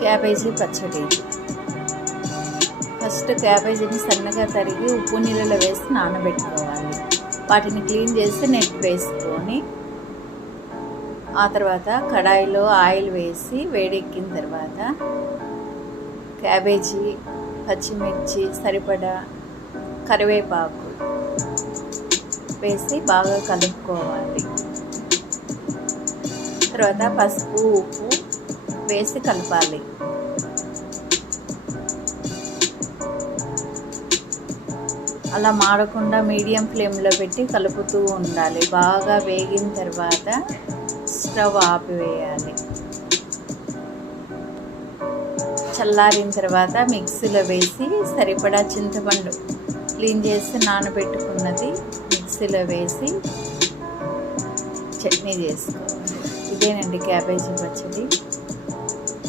Cabbage పచ్చడి. First క్యాబేజీని సన్నగా తరిగి ఉప్పు నీళ్ళలో వేసి నానబెట్టుకోవాలి. వాటిని క్లీన్ చేసి నెట్ వేసుకొని ఆ తర్వాత కడాయిలో ఆయిల్ వేసి వేడెక్కిన తర్వాత క్యాబేజీ, పచ్చిమిర్చి, సరిపడా కరివేపాకు వేసి బాగా కలుపుకోవాలి. తర్వాత పసుపు, ఉప్పు వేసి కలపాలి. అలా మాడకుండా మీడియం ఫ్లేమ్లో పెట్టి కలుపుతూ ఉండాలి. బాగా వేగిన తర్వాత స్టవ్ ఆపివేయాలి. చల్లారిన తర్వాత మిక్సీలో వేసి సరిపడా చింతపండు క్లీన్ చేసి నానబెట్టుకున్నది మిక్సీలో వేసి చట్నీ చేసుకోవాలి. ఇదేనండి క్యాబేజీ పచ్చడి.